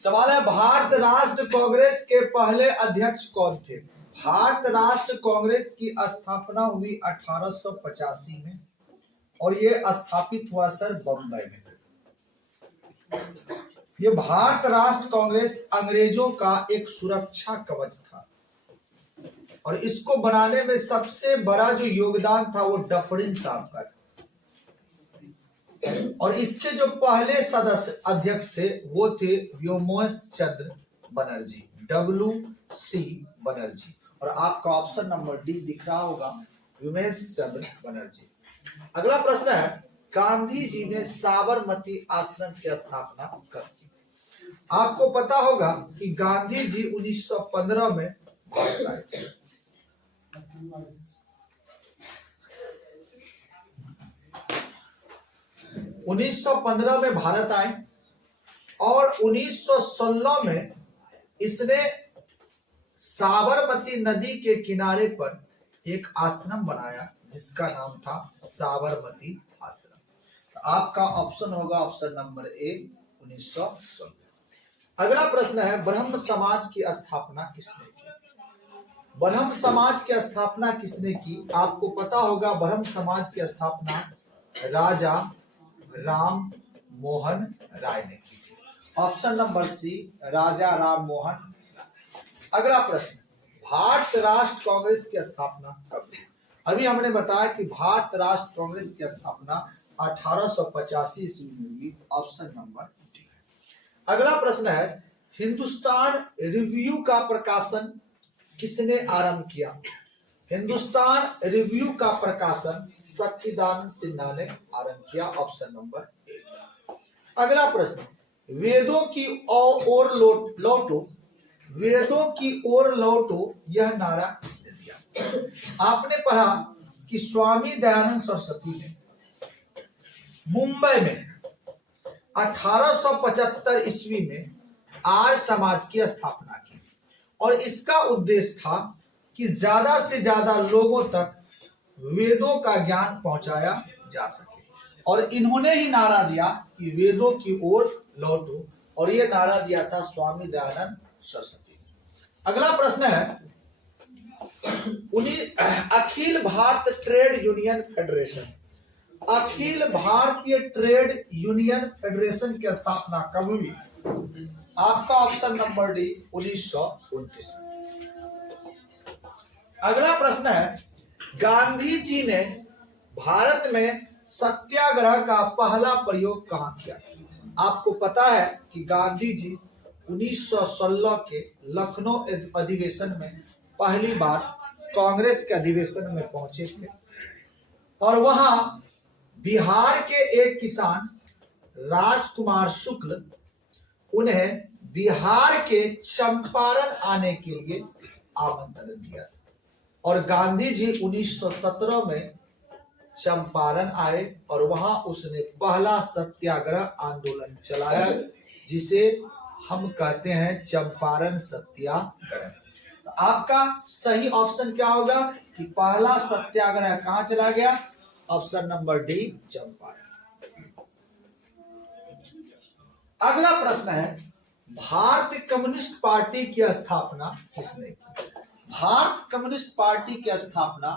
सवाल है, भारत राष्ट्र कांग्रेस के पहले अध्यक्ष कौन थे? भारत राष्ट्र कांग्रेस की स्थापना हुई 1885 में और ये स्थापित हुआ सर बम्बई में। ये भारत राष्ट्र कांग्रेस अंग्रेजों का एक सुरक्षा कवच था और इसको बनाने में सबसे बड़ा जो योगदान था वो डफरिन साहब का था। और इसके जो पहले सदस्य अध्यक्ष थे वो थे व्योमेश चंद्र बनर्जी, WC बनर्जी। और आपका ऑप्शन नंबर डी दिख रहा होगा, व्योमेश चंद्र बनर्जी। अगला प्रश्न है, गांधी जी ने साबरमती आश्रम की स्थापना कब की? आपको पता होगा कि गांधी जी 1915 में भारत आए थे। 1915 में भारत आए और 1916 में इसने साबरमती नदी के किनारे पर एक आश्रम बनाया जिसका नाम था साबरमती आश्रम। तो आपका ऑप्शन होगा ऑप्शन नंबर ए 1916। अगला प्रश्न है, ब्रह्म समाज की स्थापना किसने की? ब्रह्म समाज की स्थापना किसने की? आपको पता होगा ब्रह्म समाज की स्थापना राजा राम मोहन राय ने की थी। ऑप्शन नंबर सी राजा राम मोहन। अगला प्रश्न, भारत राष्ट्र कांग्रेस की स्थापना कब हुई? अभी हमने बताया कि भारत राष्ट्र कांग्रेस की स्थापना 1885 ईस्वी में हुई। Option number D. अगला प्रश्न है, हिंदुस्तान रिव्यू का प्रकाशन किसने आरंभ किया? हिंदुस्तान रिव्यू का प्रकाशन सच्चिदानंद सिन्हा ने आरंभ किया। Option number A. अगला प्रश्न, वेदों की ओर लौटो, वेदों की ओर लौटो यह नारा किसने दिया? आपने पढ़ा कि स्वामी दयानंद सरस्वती ने मुंबई में 1875 ईस्वी में आर्य समाज की स्थापना की और इसका उद्देश्य था कि ज्यादा से ज्यादा लोगों तक वेदों का ज्ञान पहुंचाया जा सके। और इन्होंने ही नारा दिया कि वेदों की ओर लौटो, और ये नारा दिया था स्वामी दयानंद सरस्वती। अगला प्रश्न है, अखिल Bharat trade union federation, Akhil Bharatiya trade union federation की स्थापना कब हुई? आपका ऑप्शन नंबर डी 1929। अगला प्रश्न है, गांधी जी ने भारत में सत्याग्रह का पहला प्रयोग कहां किया? आपको पता है कि गांधी जी 1916 के लखनऊ अधिवेशन में पहली बार कांग्रेस के अधिवेशन में पहुंचे थे और वहां बिहार के एक किसान राजकुमार शुक्ल उन्हें बिहार के चंपारण आने के लिए आमंत्रण दिया था और गांधी जी 1917 में चंपारण आए और वहां उसने पहला सत्याग्रह आंदोलन चलाया जिसे हम कहते हैं चंपारण सत्याग्रह। तो आपका सही ऑप्शन क्या होगा कि पहला सत्याग्रह कहां चला गया? Option number D Champaran. अगला प्रश्न है, भारतीय कम्युनिस्ट पार्टी की स्थापना किसने की? भारत कम्युनिस्ट पार्टी की स्थापना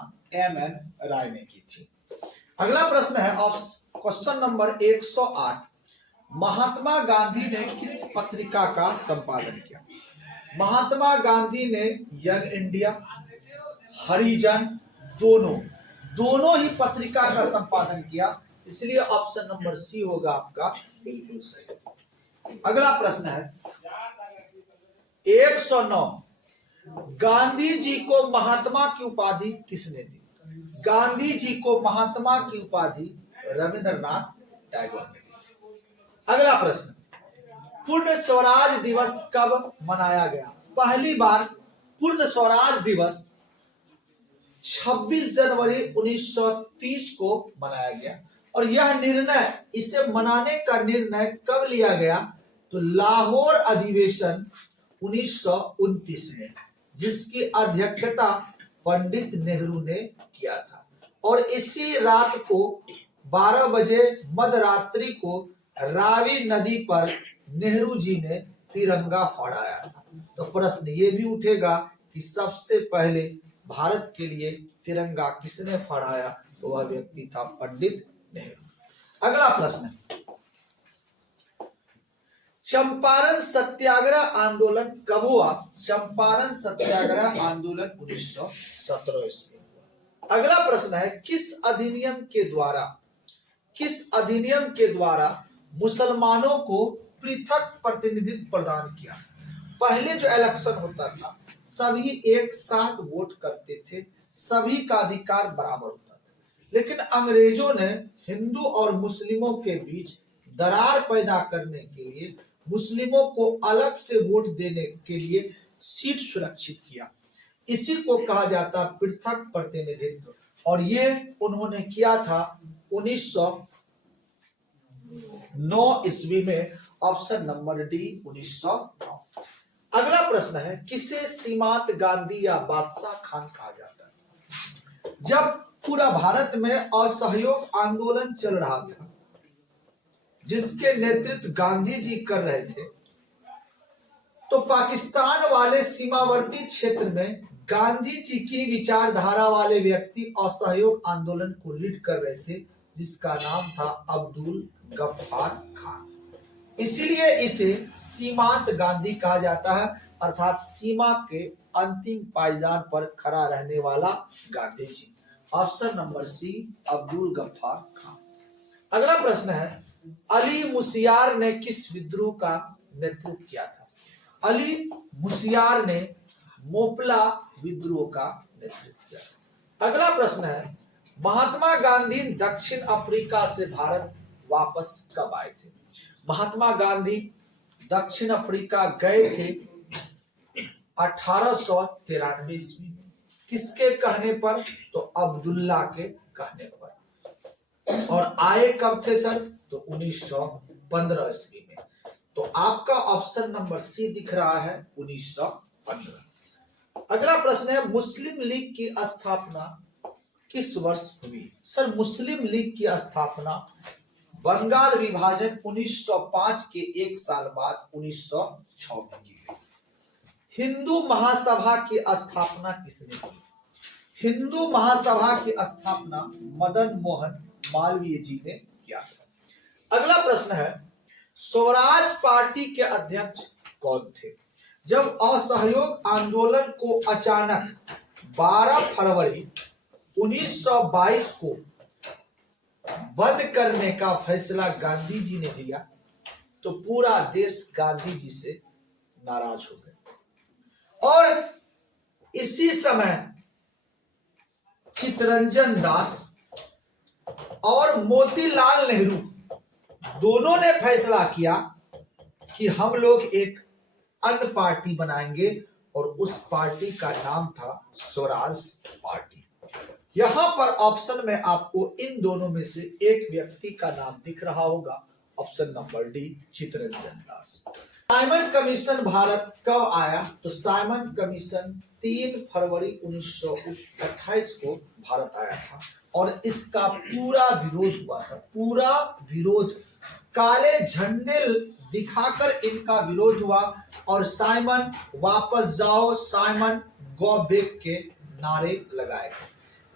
MN राय ने की थी। अगला प्रश्न है क्वेश्चन नंबर 108, महात्मा गांधी ने किस पत्रिका का संपादन किया? महात्मा गांधी ने यंग इंडिया, हरिजन, दोनों ही पत्रिका का संपादन किया, इसलिए ऑप्शन नंबर सी होगा आपका बिल्कुल सही। अगला प्रश्न है 109, गांधी जी को महात्मा की उपाधि किसने दी? गांधी जी को महात्मा की उपाधि रविंद्रनाथ टैगोर ने दी। अगला प्रश्न, पूर्ण स्वराज दिवस कब मनाया गया? पहली बार पूर्ण स्वराज दिवस 26 जनवरी 1930 को मनाया गया और यह निर्णय, इसे मनाने का निर्णय कब लिया गया? तो लाहौर अधिवेशन 1929 में, जिसकी अध्यक्षता पंडित नेहरू ने किया था। और इसी रात को 12 बजे मध्यरात्रि को रावी नदी पर नेहरू जी ने तिरंगा फहराया था। तो प्रश्न ये भी उठेगा कि सबसे पहले भारत के लिए तिरंगा किसने फहराया? तो वह व्यक्ति था पंडित नेहरू। अगला प्रश्न, चंपारण सत्याग्रह आंदोलन कब हुआ? चंपारण सत्याग्रह आंदोलन 1917 ईस्वी में। अगला प्रश्न है, किस अधिनियम के द्वारा मुसलमानों को पृथक प्रतिनिधित्व प्रदान किया? पहले जो इलेक्शन होता था सभी एक साथ वोट करते थे, सभी का अधिकार बराबर होता था, लेकिन अंग्रेजों ने हिंदू और मुस्लिमों के बीच दरार पैदा करने के लिए मुस्लिमों को अलग से वोट देने के लिए सीट सुरक्षित किया। इसी को कहा जाता पृथक प्रतिनिधित्व, और ये उन्होंने किया था 1909 ईस्वी में। Option number D 1909। अगला प्रश्न है, किसे सीमांत गांधी या बादशाह खान कहा जाता है? जब पूरा भारत में असहयोग आंदोलन चल रहा था जिसके नेतृत्व गांधी जी कर रहे थे, तो पाकिस्तान वाले सीमावर्ती क्षेत्र में गांधी जी की विचारधारा वाले व्यक्ति असहयोग आंदोलन को लीड कर रहे थे, जिसका नाम था अब्दुल गफ्फार खान। इसीलिए इसे सीमांत गांधी कहा जाता है, अर्थात सीमा के अंतिम पायदान पर खड़ा रहने वाला Gandhi ji. Option number c Abdul Ghaffar Khan. अगला प्रश्न है, अली मुसियार ने किस विद्रोह का नेतृत्व किया था? अली मुसियार ने मोपला विद्रोह का नेतृत्व किया। अगला प्रश्न है, महात्मा गांधी दक्षिण अफ्रीका से भारत वापस कब आए थे? महात्मा गांधी दक्षिण अफ्रीका गए थे 1893 ईस्वी में। किसके कहने पर? तो अब्दुल्ला के कहने पर। और आए कब थे सर? तो 1915 ईस्वी में। तो आपका ऑप्शन नंबर सी दिख रहा है 1915। अगला प्रश्न है, मुस्लिम लीग की स्थापना किस वर्ष हुई? सर मुस्लिम लीग की स्थापना बंगाल विभाजन 1905 के एक साल बाद 1906 में की गई। हिंदू महासभा की स्थापना किसने की? हिंदू महासभा की स्थापना मदन मोहन मालवीय जी ने किया था। अगला प्रश्न है, स्वराज पार्टी के अध्यक्ष कौन थे? जब असहयोग आंदोलन को अचानक 12 फरवरी 1922 को बंद करने का फैसला गांधी जी ने लिया, तो पूरा देश गांधी जी से नाराज हो गए। और इसी समय चित्तरंजन दास और मोतीलाल नेहरू दोनों ने फैसला किया कि हम लोग एक अन्य पार्टी बनाएंगे, और उस पार्टी का नाम था स्वराज पार्टी। यहां पर ऑप्शन में आपको इन दोनों में से एक व्यक्ति का नाम दिख रहा होगा, option number D Chittaranjan Das. Simon commission Bharat कब आया? तो साइमन कमीशन 3 फरवरी 1928 को भारत आया था, और इसका पूरा विरोध हुआ था। पूरा विरोध, काले झंडे दिखाकर इनका विरोध हुआ, और साइमन वापस जाओ, साइमन गो बैक के नारे लगाए गए।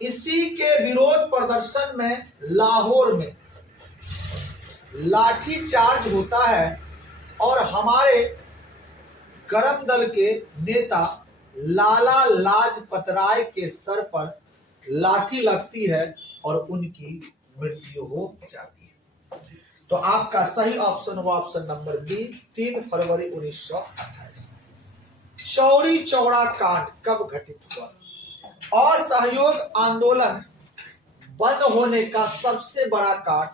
इसी के विरोध प्रदर्शन में लाहौर में लाठी चार्ज होता है, और हमारे गरम दल के नेता लाला लाजपत राय के सर पर लाठी लगती है और उनकी मृत्यु हो जाती है। तो आपका सही ऑप्शन हुआ ऑप्शन नंबर बी 3 फरवरी 1928। चौरी चौरा कांड कब घटित हुआ? असहयोग आंदोलन बंद होने का सबसे बड़ा कांड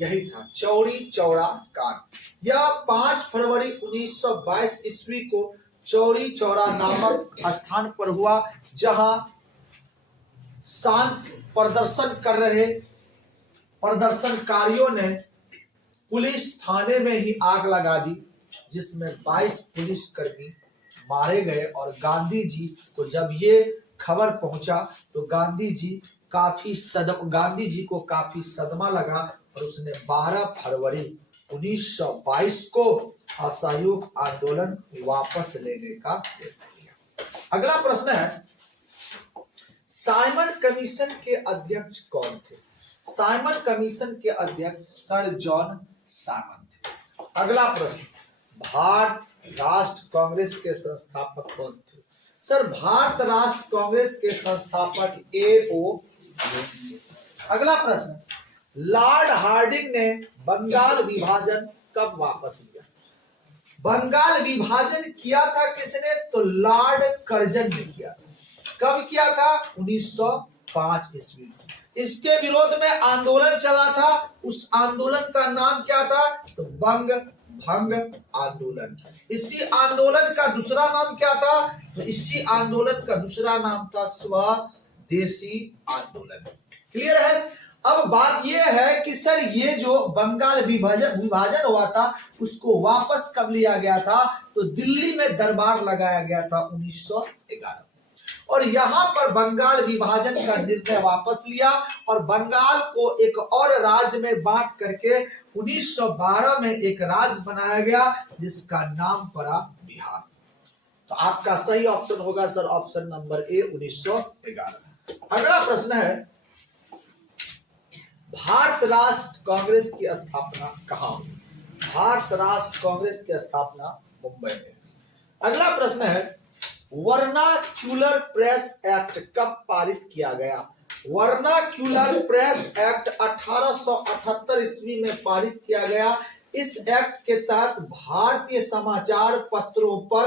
यही था, चौरी चौरा कांड। यह 5 फरवरी 1922 ईस्वी को चौरी चौरा नामक स्थान पर हुआ, जहां शांत प्रदर्शन कर रहे प्रदर्शनकारियों ने पुलिस थाने में ही आग लगा दी, जिसमें 22 पुलिसकर्मी मारे गए। और गांधी जी को जब ये खबर पहुंचा तो गांधी जी को काफी सदमा लगा, और उसने 12 फरवरी 1922 को असहयोग आंदोलन वापस लेने का निर्णय लिया। अगला प्रश्न है, साइमन कमीशन के अध्यक्ष कौन थे? साइमन कमीशन के अध्यक्ष सर जॉन साइमन थे। अगला प्रश्न, भारत राष्ट्र कांग्रेस के संस्थापक कौन थे? सर भारत राष्ट्र कांग्रेस के संस्थापक A.O. अगला प्रश्न, लॉर्ड हार्डिंग ने बंगाल विभाजन कब वापस लिया? बंगाल विभाजन किया था किसने? तो लॉर्ड कर्जन ने किया था। कब किया था? 1905 ईस्वी में। इसके विरोध में आंदोलन चला था, उस आंदोलन का नाम क्या था? तो बंग भंग आंदोलन। इसी आंदोलन का दूसरा नाम क्या था? तो इसी आंदोलन का दूसरा नाम था स्वदेशी आंदोलन। क्लियर है? अब बात यह है कि सर ये जो बंगाल विभाजन हुआ था उसको वापस कब लिया गया था? तो दिल्ली में दरबार लगाया गया था 1911, और यहां पर बंगाल विभाजन का निर्णय वापस लिया और बंगाल को एक और राज्य में बांट करके 1912 में एक राज्य बनाया गया जिसका नाम पड़ा बिहार। तो आपका सही ऑप्शन होगा सर ऑप्शन नंबर ए 1911। अगला प्रश्न है, भारत राष्ट्र कांग्रेस की स्थापना कहां हुई? भारत राष्ट्र कांग्रेस की स्थापना मुंबई में। अगला प्रश्न है, वर्नाक्यूलर प्रेस एक्ट कब पारित किया गया? वर्नाक्यूलर प्रेस एक्ट 1878 ईस्वी में पारित किया गया। इस एक्ट के तहत भारतीय समाचार पत्रों पर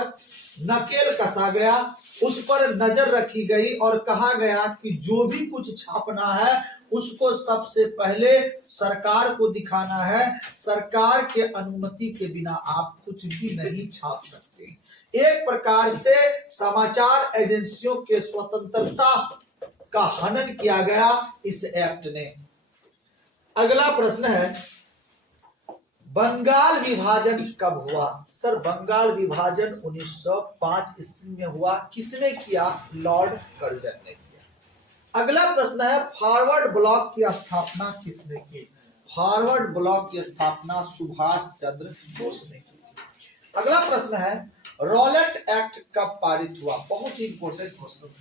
नकेल कसा गया, उस पर नजर रखी गई और कहा गया कि जो भी कुछ छापना है उसको सबसे पहले सरकार को दिखाना है, सरकार के अनुमति के बिना आप कुछ भी नहीं छाप सकते। एक प्रकार से समाचार एजेंसियों के स्वतंत्रता का हनन किया गया इस एक्ट ने। अगला प्रश्न है, बंगाल विभाजन कब हुआ? सर बंगाल विभाजन 1905 ईस्वी में हुआ। किसने किया? लॉर्ड कर्जन ने किया। अगला प्रश्न है, फॉरवर्ड ब्लॉक की स्थापना किसने की? फॉरवर्ड ब्लॉक की स्थापना सुभाष चंद्र बोस ने की। अगला प्रश्न है, रॉलेट एक्ट कब पारित हुआ? बहुत ही इंपॉर्टेंट क्वेश्चन है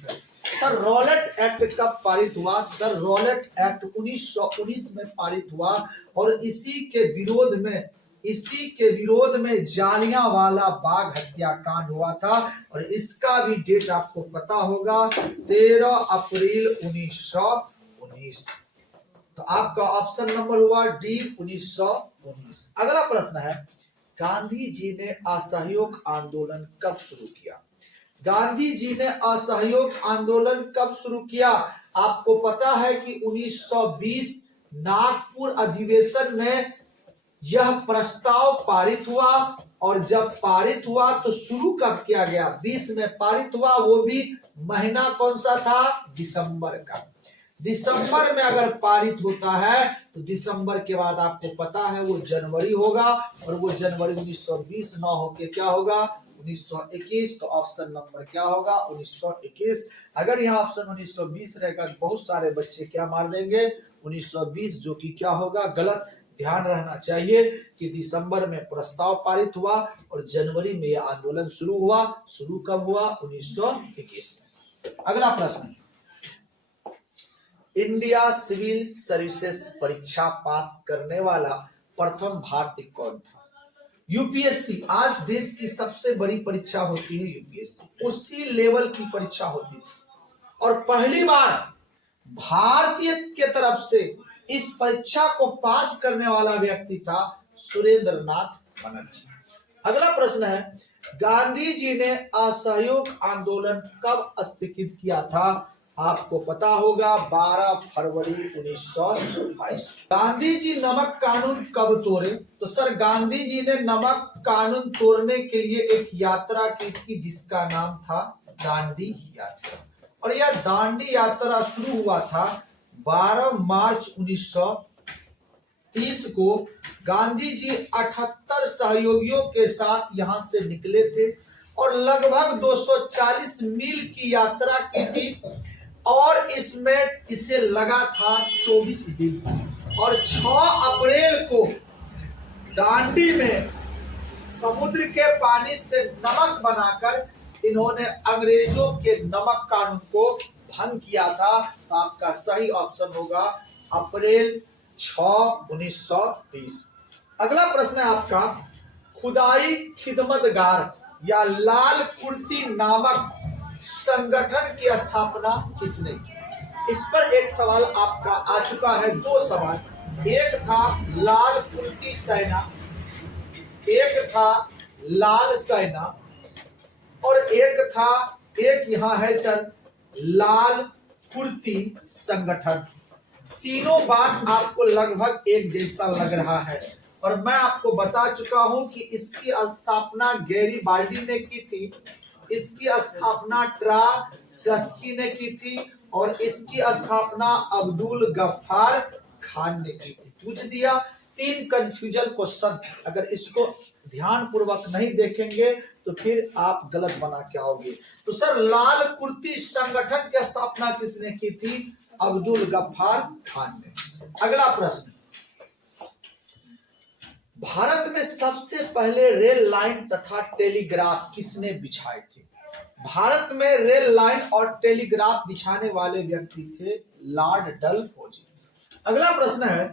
सर। रॉलेट एक्ट कब पारित हुआ? सर रॉलेट एक्ट 1919 में पारित हुआ और इसी के विरोध में जालियांवाला बाग हत्याकांड हुआ था और इसका भी डेट आपको पता होगा 13 अप्रैल 1919। तो आपका ऑप्शन नंबर हुआ डी 1919। अगला प्रश्न है, गांधी जी ने असहयोग आंदोलन कब शुरू किया? गांधी जी ने असहयोग आंदोलन कब शुरू किया? आपको पता है कि 1920 नागपुर अधिवेशन में यह प्रस्ताव पारित हुआ और जब पारित हुआ तो शुरू कब किया गया? 20 में पारित हुआ, वो भी महीना कौन सा था? दिसंबर का। दिसंबर में अगर पारित होता है तो दिसंबर के बाद आपको पता है वो जनवरी होगा और वो जनवरी 1920 ना होके क्या होगा? 1921। तो ऑप्शन नंबर क्या होगा? 1921। अगर यहाँ ऑप्शन 1920 रहेगा तो बहुत सारे बच्चे क्या मार देंगे? 1920, जो कि क्या होगा? गलत। ध्यान रहना चाहिए कि दिसंबर में प्रस्ताव पारित हुआ और जनवरी में यह आंदोलन शुरू हुआ। शुरू कब हुआ? 1921 में। अगला प्रश्न, इंडिया सिविल सर्विसेज परीक्षा पास करने वाला प्रथम भारतीय कौन था? यूपीएससी। आज देश की सबसे बड़ी परीक्षा होती है यूपीएससी, उसी लेवल की परीक्षा होती थी और पहली बार भारतीय के तरफ से इस परीक्षा को पास करने वाला व्यक्ति था सुरेंद्र नाथ बनर्जी। अगला प्रश्न है, गांधी जी ने असहयोग आंदोलन कब स्थगित किया था? आपको पता होगा 12 फरवरी 1922। गांधी जी नमक कानून कब तोड़े? तो सर गांधी जी ने नमक कानून तोड़ने के लिए एक यात्रा की थी जिसका नाम था दांडी यात्रा, और यह दांडी यात्रा शुरू हुआ था 12 मार्च 1930 को। गांधी जी 78 सहयोगियों के साथ यहां से निकले थे और लगभग 240 मील की यात्रा की थी और इसमें इसे लगा था 24 दिन और 6 अप्रैल को दांडी में समुद्र के पानी से नमक बनाकर इन्होंने अंग्रेजों के नमक कानून को भंग किया था। तो आपका सही ऑप्शन होगा अप्रैल 6, 1930। अगला प्रश्न है आपका, खुदाई खिदमतगार या लाल कुर्ती नामक संगठन की स्थापना किसने की? इस पर एक सवाल आपका आ चुका है, दो सवाल। एक था लाल कुर्ती सेना, एक था लाल सेना, और एक यहां है सर लाल कुर्ती संगठन। तीनों बात आपको लगभग एक जैसा लग रहा है, और मैं आपको बता चुका हूं कि इसकी स्थापना गैरीबाल्डी ने की थी, इसकी स्थापना ट्रास्की ने की थी, और इसकी स्थापना अब्दुल गफ्फार खान ने की थी। पूछ दिया। 3 कंफ्यूजन क्वेश्चन, अगर इसको ध्यान पूर्वक नहीं देखेंगे तो फिर आप गलत बना के आओगे। तो सर लाल कुर्ती संगठन की स्थापना किसने की थी? अब्दुल गफ्फार खान ने। अगला प्रश्न, भारत में सबसे पहले रेल लाइन तथा टेलीग्राफ किसने बिछाए थे? भारत में रेल लाइन और टेलीग्राफ बिछाने वाले व्यक्ति थे लॉर्ड डलहौजी। अगला प्रश्न है,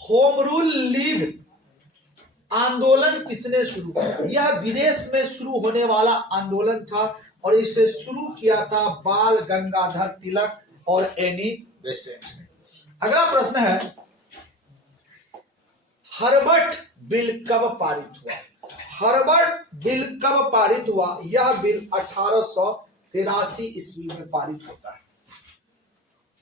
होम रूल लीग आंदोलन किसने शुरू किया? यह विदेश में शुरू होने वाला आंदोलन था, और इसे शुरू किया था बाल गंगाधर तिलक और एनी बेसेंट ने। अगला प्रश्न है, हर्बर्ट बिल कब पारित हुआ? हर्बर्ट बिल कब पारित हुआ? यह बिल 1883 ईस्वी में पारित होता है।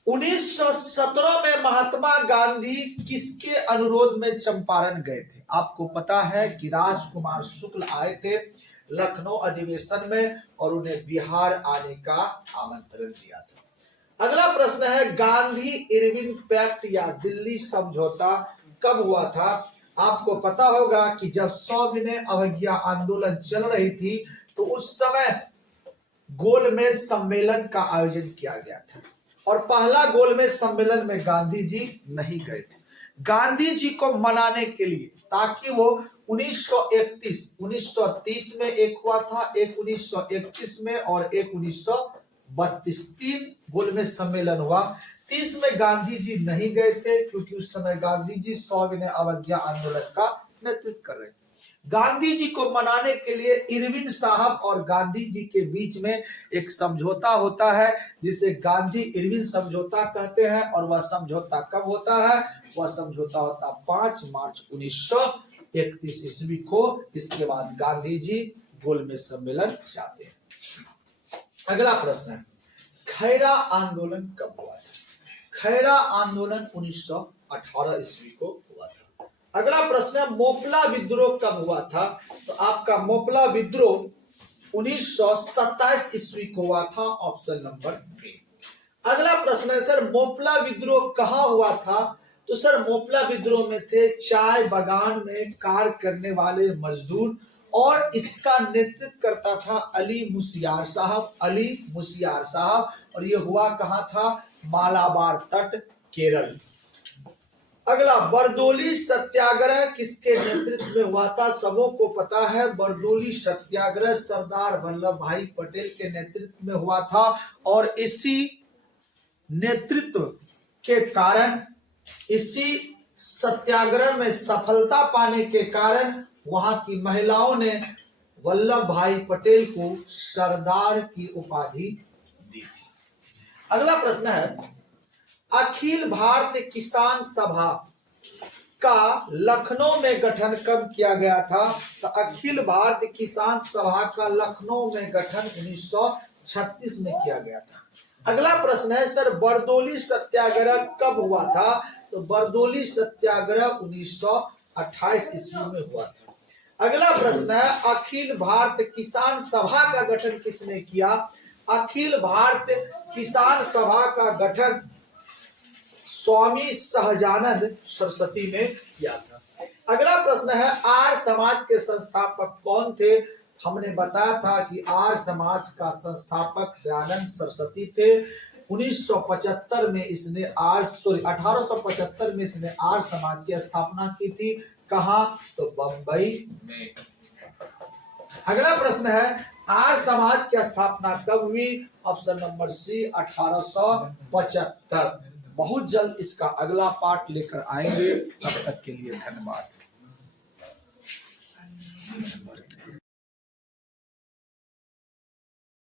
1917 में महात्मा गांधी किसके अनुरोध में चंपारण गए थे? आपको पता है कि राजकुमार शुक्ल आए थे लखनऊ अधिवेशन में, और उन्हें बिहार आने का आमंत्रण दिया था। अगला प्रश्न है, गांधी इरविन पैक्ट या दिल्ली समझौता कब हुआ था? आपको पता होगा कि जब सविनय अवज्ञा आंदोलन चल रही थी, तो उस समय गोलमेज सम्मेलन का आयोजन किया गया था, और पहला गोलमेज सम्मेलन में गांधी जी नहीं गए थे। गांधी जी को मनाने के लिए, ताकि वो 1930 में एक हुआ था, एक 1931 में और एक 1932, 3 गोलमेज सम्मेलन हुआ। 30 में गांधी जी नहीं गए थे, क्योंकि उस समय गांधी जी सविनय अवज्ञा आंदोलन का नेतृत्व कर रहे थे। गांधी जी को मनाने के लिए इरविन साहब और गांधी जी के बीच में एक समझौता होता है, जिसे गांधी इरविन समझौता कहते हैं। और वह समझौता कब होता है? वह समझौता होता 5 मार्च 1931 ईस्वी को। इसके बाद गांधी जी गोलमेज सम्मेलन जाते हैं। अगला प्रश्न है, खैरा आंदोलन कब हुआ था? खैरा आंदोलन 1918 ईस्वी को हुआ था। अगला प्रश्न है, मोपला विद्रोह कब हुआ था? तो आपका मोपला विद्रोह 1927 ईस्वी को हुआ था, ऑप्शन नंबर बी। अगला प्रश्न है, सर मोपला विद्रोह कहाँ हुआ था? तो सर मोपला विद्रोह में थे चाय बागान में कार्य करने वाले मजदूर, और इसका नेतृत्व करता था अली मुशियार साहब, अली मुशियार साहब। और ये हुआ कहाँ था? मालाबार तट, केरल। अगला, बरदोली सत्याग्रह किसके नेतृत्व में हुआ था? सबों को पता है बरदोली सत्याग्रह सरदार वल्लभ भाई पटेल के नेतृत्व में हुआ था, और इसी नेतृत्व के कारण, इसी सत्याग्रह में सफलता पाने के कारण वहां की महिलाओं ने वल्लभ भाई पटेल को सरदार की उपाधि दी थी। अगला प्रश्न है, अखिल भारतीय किसान सभा का लखनऊ में गठन कब किया गया था? तो अखिल भारतीय किसान सभा का लखनऊ में गठन 1936 में किया गया था। अगला प्रश्न है, सर बरदोली सत्याग्रह कब हुआ था? तो बरदोली सत्याग्रह 1928 ईस्वी में हुआ था। अगला प्रश्न है, अखिल भारतीय किसान सभा का गठन किसने किया? अखिल भारतीय किसान सभा का गठन स्वामी सहजानंद सरस्वती ने किया था। अगला प्रश्न है, आर्य समाज के संस्थापक कौन थे? हमने बताया था कि आर्य समाज का संस्थापक दयानंद सरस्वती थे। 1875 में इसने आर्य समाज की स्थापना की थी। कहां? तो बंबई में। अगला प्रश्न है आर्य समाज की स्थापना कब हुई? Option number C 1875। बहुत जल्द इसका अगला पार्ट लेकर आएंगे, तब तक के लिए धन्यवाद।